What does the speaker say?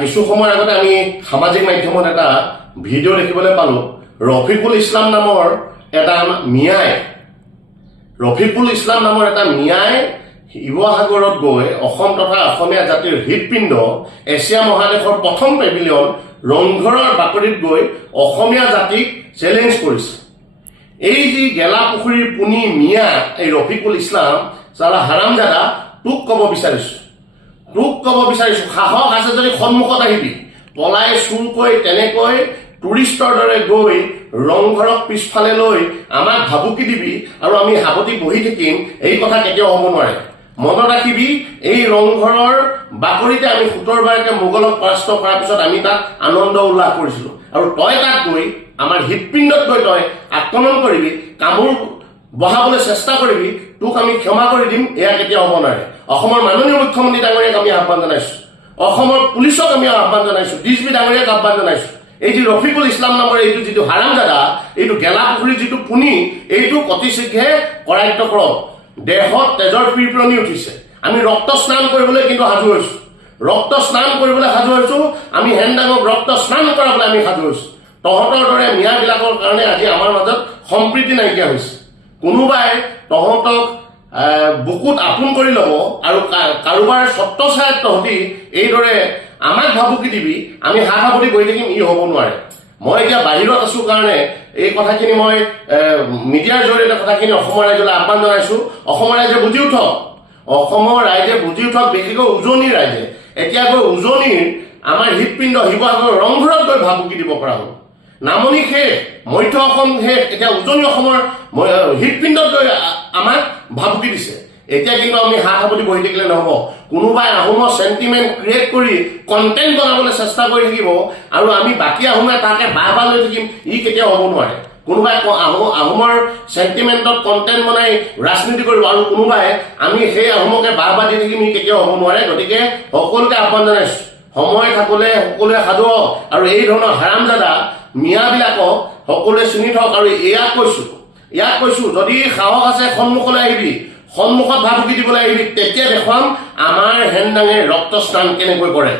কিছু সময় আগতে আমি সামাজিক মাধ্যমত এটা ভিডিঅ' দেখিবলৈ পালোঁ। ৰফিকুল ইছলাম নামৰ এটা মিয়াই শিৱসাগৰত গৈ অসম তথা অসমীয়া জাতিৰ হৃদপিণ্ড এছিয়া মহাদেশৰ প্ৰথম পেভিলিয়ন ৰংঘৰৰ বাকৰিত গৈ অসমীয়া জাতিক চেলেঞ্জ কৰিছে। এই যি গেলাপুখুৰীৰ পুনি মিয়া এই ৰফিকুল ইছলাম চালা হাৰামজাদা, তোক ক'ব বিচাৰিছোঁ সাহস আছে যদি সন্মুখত আহিবি, পলাই চুৰকৈ তেনেকৈ টুৰিষ্টৰ দৰে গৈ ৰংঘৰক পিছফালে লৈ আমাক ভাবুকি দিবি আৰু আমি সাৱটি বহি থাকিম, এই কথা কেতিয়াও হ'ব নোৱাৰে। মনত ৰাখিবি, এই ৰংঘৰৰ বাকৰিতে আমি ৭০ বাৰকৈ মোগলক পৰাস্ত কৰাৰ পিছত আমি তাত আনন্দ উল্লাস কৰিছিলোঁ, আৰু তই তাত গৈ আমাৰ হৃদপিণ্ডত গৈ তই আক্ৰমণ কৰিবি, কামোৰ বহাবলৈ চেষ্টা কৰিবি, তোক আমি ক্ষমা কৰি দিম, এয়া কেতিয়াও হ'ব নোৱাৰে। অসমৰ মাননীয় মুখ্যমন্ত্ৰী ডাঙৰীয়াক আমি আহ্বান জনাইছোঁ, অসমৰ পুলিচক আমি আহ্বান জনাইছোঁ, ডিজিপি ডাঙৰীয়াক আহ্বান জনাইছোঁ, এই যি ৰফিকুল ইছলাম নামৰ এইটো যিটো হাৰামজাদা, এইটো গেলাপুখুৰীৰ যিটো পুনি, এইটো অতি শীঘ্ৰে কৰায়ত্ব কৰক। দেহত তেজৰ পিৰপিৰণি উঠিছে, আমি ৰক্ত স্নান কৰিবলৈ কিন্তু সাজু হৈছোঁ, আমি হেনদাঙক ৰক্ত স্নান কৰাবলৈ আমি সাজু হৈছোঁ। তহঁতৰ দৰে মিয়াবিলাকৰ কাৰণে আজি আমাৰ মাজত সম্প্ৰীতি নাইকিয়া হৈছে। কোনোবাই তহঁতক বুকুত আপোন কৰি ল'ব আৰু কাৰোবাৰ ছত্ৰছায়াত তহঁতি এইদৰে আমাক ভাবুকি দিবি, আমি সাৱটি বহি থাকিম, ই হ'ব নোৱাৰে। মই এতিয়া বাহিৰত আছোঁ কাৰণে এই কথাখিনি মই মিডিয়াৰ জৰিয়তে কথাখিনি অসমৰ ৰাইজলৈ আহ্বান জনাইছোঁ। অসমৰ ৰাইজে বুজি উঠক, বিশেষকৈ উজনিৰ ৰাইজে এতিয়া গৈ উজনিৰ আমাৰ হৃদপিণ্ড শিৱসাগৰ ৰংঘৰত গৈ ভাবুকি দিব পৰা হ'ল। নামনি শেষ, মধ্য অসম শেষ, এতিয়া উজনি অসমৰ হৃদপিণ্ডত গৈ আমাক ভাবুকি দিছে। এতিয়া কিন্তু আমি সাৱটি বহি থাকিলে নহ'ব। কোনোবাই আহোমৰ চেণ্টিমেণ্ট ক্ৰিয়েট কৰি কণ্টেণ্ট বনাবলৈ চেষ্টা কৰি থাকিব আৰু আমি বাকী আহোমে তাকে বাহ লৈ থাকিম, ই কেতিয়াও হ'ব নোৱাৰে। কোনোবাই আহোমৰ চেণ্টিমেণ্টত কণ্টেণ্ট বনাই ৰাজনীতি কৰিব আৰু কোনোবাই আমি সেই আহোমকে বাহ দি থাকিম, ই কেতিয়াও হ'ব নোৱাৰে। গতিকে সকলোকে আহ্বান জনাইছোঁ, সময় থাকোঁতে সকলোৱে সাজু হওক আৰু এই ধৰণৰ হাৰামজাদা মিয়াবিলাকক সকলোৱে চিনি থওক। আৰু ইয়াক কৈছোঁ যদি সাহস আছে সন্মুখলৈ আহিবি, সন্মুখত ভাবুকি দিবলৈ আহিবি, তেতিয়া দেখুৱাম আমাৰ হেনদাঙে ৰক্ত স্নান কেনেকৈ কৰে।